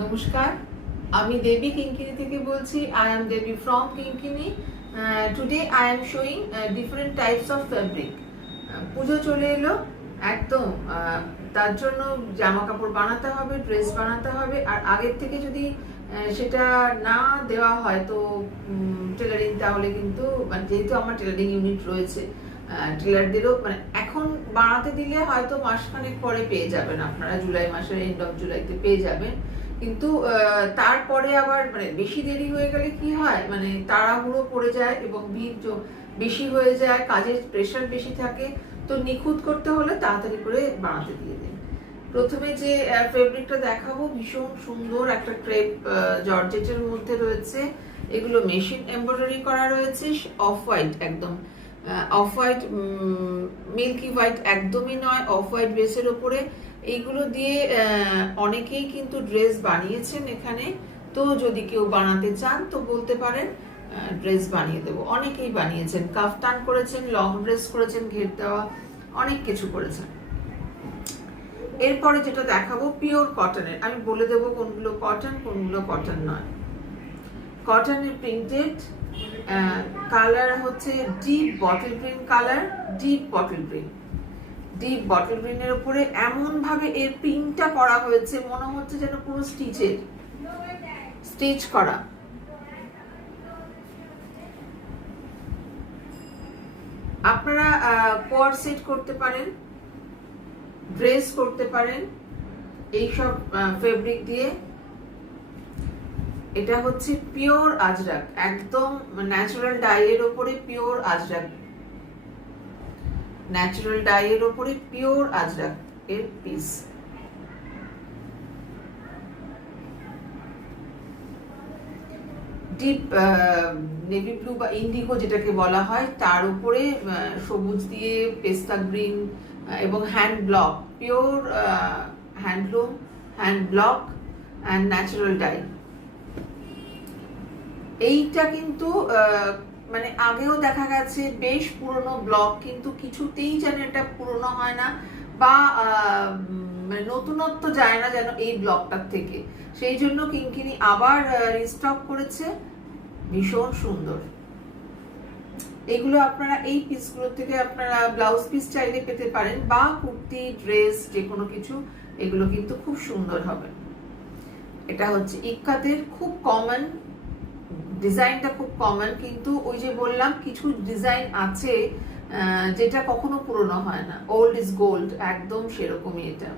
নমস্কার, আমি দেবী কিঙ্কিনি থেকে বলছি। I am Devi from Kinkini. Today I am showing different types of fabric. পুজো চলে এলো একদম, তার জন্য জামা কাপড় বানাতে হবে, ড্রেস বানাতে হবে। আর আগের থেকে যদি সেটা না দেওয়া হয় তো টেলারিং, তাহলে কিন্তু যেহেতু আমার টেলারিং ইউনিট রয়েছে, টেলারদেরও এখন বানাতে দিলে হয়তো মাসখানেক পরে পেয়ে যাবেন, আপনারা জুলাই মাসের এন্ড অফ জুলাইতে পেয়ে যাবেন। কিন্তু তারপরে আবার বেশি দেরি হয়ে গেলে কি হয়, তাড়াহুড়ো পড়ে যায় এবং ভিড় বেশি হয়ে যায়, কাজের প্রেশার বেশি থাকে। তো নিখুঁত করতে হলে তাড়াতাড়ি করে বানাতে দিয়ে দিন। প্রথমে যে ফেব্রিকটা দেখাবো ভীষণ সুন্দর একটা ক্রেপ জর্জেটের মধ্যে রয়েছে। এগুলো মেশিন এমব্রয়ডারি করা রয়েছে, অফ হোয়াইট, একদম অফ হোয়াইট, মিল্কি হোয়াইট একদমই নয়, অফ হোয়াইট বেসের ওপরে। এইগুলো দিয়ে অনেকেই কিন্তু ড্রেস বানিয়েছেন এখানে। তো যদি কেউ বানাতে চান তো বলতে পারেন, ড্রেস বানিয়ে দেবো। অনেকেই বানিয়েছেন, কাফতান করেছেন, লং ড্রেস করেছেন, ঘের দেওয়া, অনেক কিছু করেছেন। এরপরে যেটা দেখাবো পিওর কটনের, আমি বলে দেবো কোনগুলো কটন কোনগুলো কটন নয়। কটনের প্রিন্টেড, কালার হচ্ছে deep bottle green colour, deep bottle green. Deep bottle গ্রিনের উপরে এমন ভাবে এর প্রিন্টটা করা হয়েছে, মনে হচ্ছে যেন পুরো স্টিচ করা। আপনারা কোয়ার সেট করতে পারেন, ড্রেস করতে পারেন এইসব ফেব্রিক দিয়ে। এটা হচ্ছে পিওর আজরাক, একদম ন্যাচারাল ডাইয়ের ওপরে পিওর আজরাক, ন্যাচারাল ডাইয়ের ওপরে পিওর আজরাক এর পিস। ডিপ নেভি ব্লু বা ইন্ডিগো যেটাকে বলা হয়, তার উপরে সবুজ দিয়ে পেস্তা গ্রিন এবং hand block, pure handloom, hand block and natural die. এইটা কিন্তু আগেও দেখা গেছে বেশ পুরনো ব্লক, কিন্তু কিছুতেই যেন এটা পুরনো হয় না বা নতুনত্ব যায় না যেন এই ব্লকটার থেকে। সেই জন্য কিঙ্কিনি আবার রিস্টক করেছে, ভীষণ সুন্দর। এগুলো আপনারা এই পিসগুলো থেকে আপনারা ব্লাউজ পিস চাইলে পেতে পারেন, বা কুর্তি, ড্রেস, যে কোনো কিছু। এগুলো কিন্তু খুব সুন্দর হবে। এটা হচ্ছে ইক্কাতের খুব কমন ডিজাইনটা, খুব কমন, কিন্তু ওই যে বললাম কিছু ডিজাইন আছে যেটা কখনো পুরনো হয় না, ওল্ড ইজ গোল্ড, একদম সেরকমই এটা।